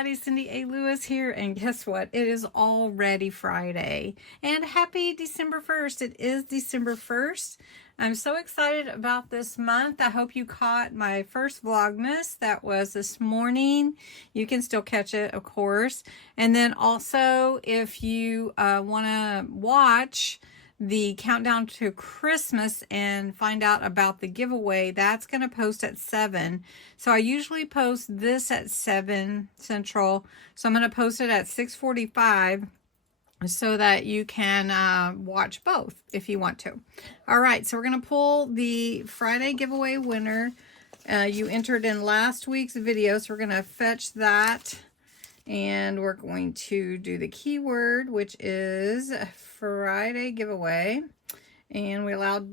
everybody, CindyALewis here, and guess what? It is already Friday, and happy December 1st. It is December 1st. I'm so excited about this month. I hope you caught my first Vlogmas. That was this morning. You can still catch it, of course. And then also, if you want to watch the countdown to Christmas and find out about the giveaway, that's going to post at 7. So I usually post this at 7 Central. So I'm going to post it at 6:45 so that you can watch both if you want to. All right, so we're going to pull the Friday giveaway winner. You entered in last week's video, so we're going to fetch that. And we're going to do the keyword, which is Friday giveaway. And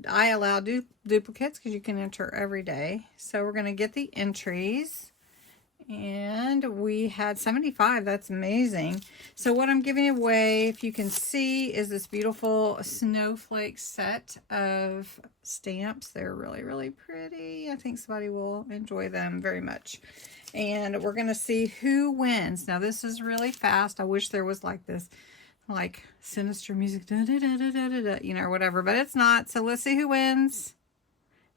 I allow duplicates because you can enter every day. So we're going to get the entries. And we had 75. That's amazing. So what I'm giving away, if you can see, is this beautiful snowflake set of stamps. They're really, really pretty. I think somebody will enjoy them very much. And we're going to see who wins. Now, this is really fast. I wish there was like this, like sinister music, da, da, da, da, da, da, you know, or whatever, but it's not. So let's see who wins.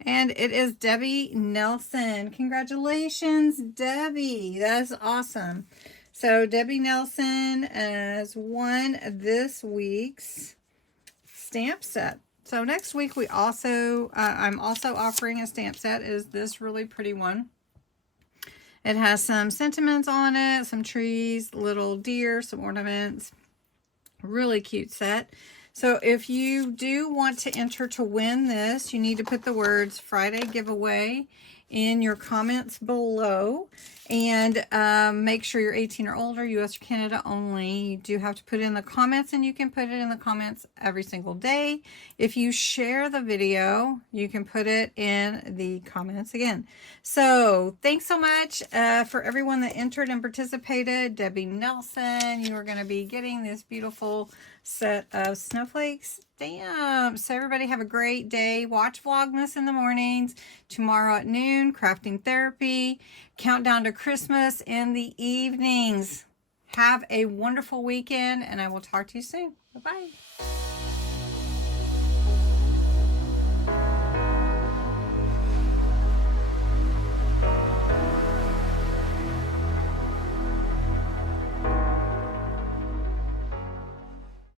And it is Debbie Nelson. Congratulations, Debbie. That's awesome. So Debbie Nelson has won this week's stamp set. So next week we also, I'm also offering a stamp set. Is this really pretty one? It has some sentiments on it, some trees, little deer, some ornaments. Really cute set. So if you do want to enter to win this, you need to put the words Friday giveaway in your comments below. And make sure you're 18 or older, US or Canada only. You do have to put it in the comments, and you can put it in the comments every single day. If you share the video, you can put it in the comments again. So thanks so much for everyone that entered and participated. Debbie Nelson, you are going to be getting this beautiful set of snowflakes stamps. So everybody have a great day. Watch Vlogmas in the mornings. Tomorrow at noon, crafting therapy. Countdown to Christmas in the evenings. Have a wonderful weekend, and I will talk to you soon. Bye-bye.